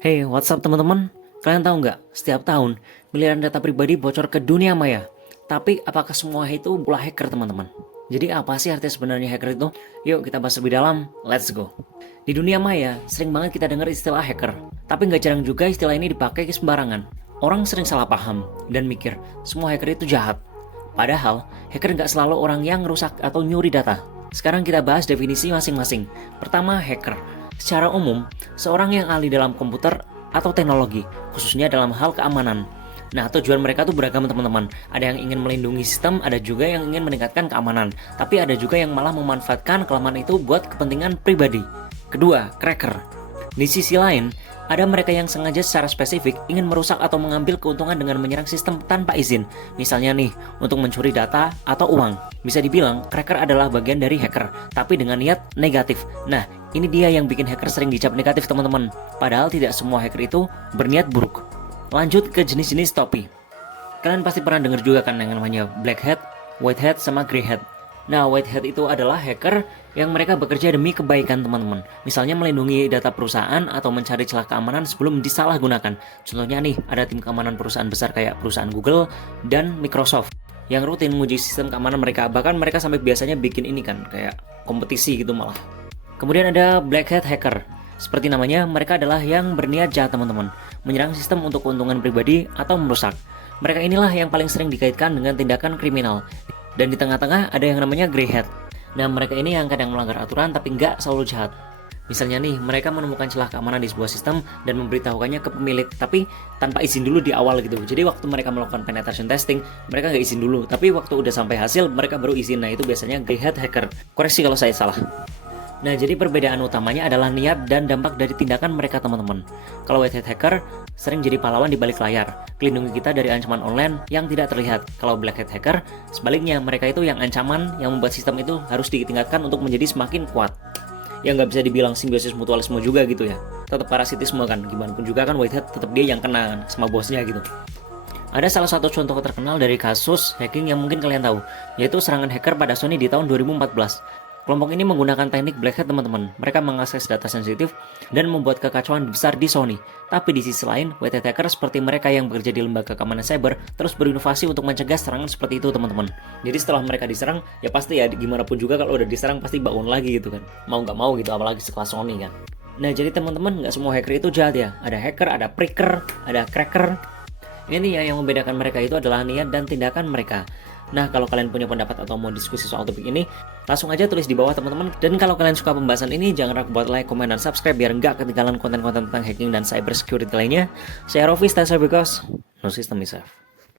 Hey, what's up teman-teman? Kalian tahu nggak, setiap tahun miliaran data pribadi bocor ke dunia maya. Tapi apakah semua itu ulah hacker teman-teman? Jadi apa sih arti sebenarnya hacker itu? Yuk kita bahas lebih dalam, let's go. Di dunia maya, sering banget kita dengar istilah hacker. Tapi nggak jarang juga istilah ini dipakai sembarangan. Orang sering salah paham dan mikir, semua hacker itu jahat. Padahal, hacker nggak selalu orang yang rusak atau nyuri data. Sekarang kita bahas definisi masing-masing. Pertama, hacker. Secara umum, seorang yang ahli dalam komputer atau teknologi, khususnya dalam hal keamanan. Nah, tujuan mereka tuh beragam teman-teman. Ada yang ingin melindungi sistem, ada juga yang ingin meningkatkan keamanan. Tapi ada juga yang malah memanfaatkan kelemahan itu buat kepentingan pribadi. Kedua, cracker. Di sisi lain, ada mereka yang sengaja secara spesifik ingin merusak atau mengambil keuntungan dengan menyerang sistem tanpa izin. Misalnya nih, untuk mencuri data atau uang. Bisa dibilang, cracker adalah bagian dari hacker, tapi dengan niat negatif. Nah, ini dia yang bikin hacker sering dicap negatif teman-teman. Padahal tidak semua hacker itu berniat buruk. Lanjut ke jenis-jenis topi. Kalian pasti pernah dengar juga kan yang namanya black hat, white hat, sama grey hat. Nah, white hat itu adalah hacker yang mereka bekerja demi kebaikan teman-teman. Misalnya melindungi data perusahaan atau mencari celah keamanan sebelum disalahgunakan. Contohnya nih, ada tim keamanan perusahaan besar kayak perusahaan Google dan Microsoft yang rutin menguji sistem keamanan mereka. Bahkan mereka sampai biasanya bikin ini kan, kayak kompetisi gitu malah. Kemudian ada black hat hacker. Seperti namanya, mereka adalah yang berniat jahat teman-teman, menyerang sistem untuk keuntungan pribadi atau merusak. Mereka inilah yang paling sering dikaitkan dengan tindakan kriminal. Dan di tengah-tengah ada yang namanya grey hat. Nah, mereka ini yang kadang melanggar aturan tapi nggak selalu jahat. Misalnya nih, mereka menemukan celah keamanan di sebuah sistem dan memberitahukannya ke pemilik, tapi tanpa izin dulu di awal gitu. Jadi waktu mereka melakukan penetration testing, mereka nggak izin dulu. Tapi waktu udah sampai hasil, mereka baru izin. Nah, itu biasanya grey hat hacker. Koreksi kalau saya salah. Nah, jadi perbedaan utamanya adalah niat dan dampak dari tindakan mereka teman-teman. Kalau white hat hacker sering jadi pahlawan di balik layar, melindungi kita dari ancaman online yang tidak terlihat. Kalau black hat hacker, sebaliknya mereka itu yang ancaman yang membuat sistem itu harus ditingkatkan untuk menjadi semakin kuat. Ya nggak bisa dibilang simbiosis mutualisme juga gitu ya. Tetap parasitisme kan, gimana pun juga kan white hat tetap dia yang kena sama bosnya gitu. Ada salah satu contoh terkenal dari kasus hacking yang mungkin kalian tahu, yaitu serangan hacker pada Sony di tahun 2014. Kelompok ini menggunakan teknik black hat teman-teman. Mereka mengakses data sensitif dan membuat kekacauan besar di Sony. Tapi di sisi lain, white hat hacker seperti mereka yang bekerja di lembaga keamanan cyber terus berinovasi untuk mencegah serangan seperti itu teman-teman. Jadi setelah mereka diserang, ya pasti ya gimana pun juga kalau udah diserang pasti bangun lagi gitu kan. Mau nggak mau gitu, apalagi sekelas Sony kan. Nah, jadi teman-teman, nggak semua hacker itu jahat ya. Ada hacker, ada pricker, ada cracker. Ini ya yang membedakan mereka itu adalah niat dan tindakan mereka. Nah, kalau kalian punya pendapat atau mau diskusi soal topik ini, langsung aja tulis di bawah teman-teman. Dan kalau kalian suka pembahasan ini, jangan ragu buat like, komen, dan subscribe biar nggak ketinggalan konten-konten tentang hacking dan cyber security lainnya. Saya Rofi, stay safe because no system is safe.